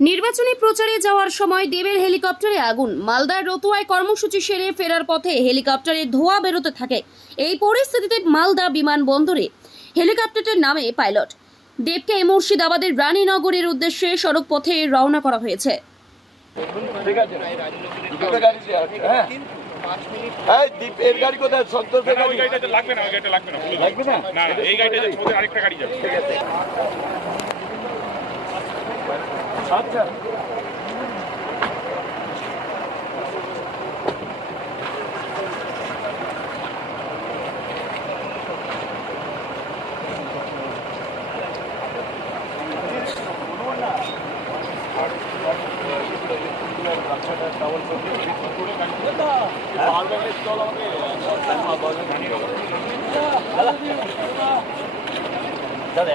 নির্বাচনী প্রচারে যাওয়ার সময় দেবের হেলিকপ্টারে আগুন। মালদার রতুয়ায় কর্মসূচি সেরে ফেরার পথে হেলিকপ্টারে ধোঁয়া বেরোতে থাকে। এই পরিস্থিতিতে মালদা বিমানবন্দরে হেলিকপ্টারের নামে পাইলট দেবকে মুর্শিদাবাদের রানীনগরের উদ্দেশ্যে সড়ক পথে রওনা করা হয়েছে। এর গাড়ি কোথায়? সন্তোষের গাড়ি লাগবে না, ওই গাড়িটা লাগবে না। লাগবে না? না, এই গাড়িটা যাচ্ছে, ওদের আরেকটা গাড়ি যাবে। ঠিক আছে। আচ্ছা, দাদা